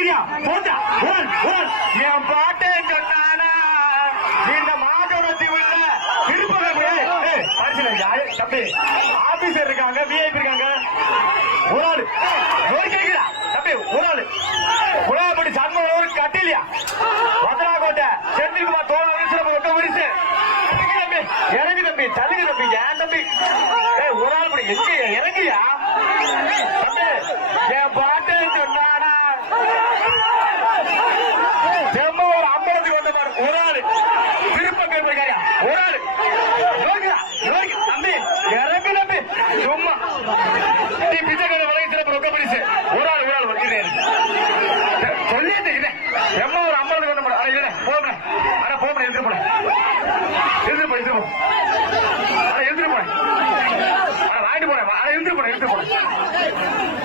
கேக்குறியா போட்டா என் பாட்டை சொன்னானா இந்த மாதவனத்தை உள்ள தம்பி ஆபீசர் இருக்காங்க விஐபி இருக்காங்க ஒரு ஆளு கேக்குறா தம்பி ஒரு ஆளு உலகப்படி சண்முகம் கட்டிலியா வதராகோட்டை செந்தில்குமார் தோழ விரிசு விரிசு இறங்கு தம்பி தள்ளுங்க தம்பி ஏன் தம்பி ஒரு ஆள் படி எங்க இறங்கியா தம்பி என் பாட்டு சொன்னானா செம்ம ஒரு அம்பலத்துக்கு வந்த மாதிரி ஒரு ஆளு திருப்பக்கம் இருக்காயா ஒரு ஆளு தம்பி இறங்கு தம்பி சும்மா நீ பிச்சைக்கார வரைக்கும் சிறப்பு ரொக்க பரிசு ஒரு ஆள் வருகிறேன் சொல்லிட்டு செம்ம ஒரு அம்பலத்துக்கு வந்த மாதிரி போன ஆனா போன எடுத்து போன வாங்கிட்டு போறேன் எடுத்து போறேன்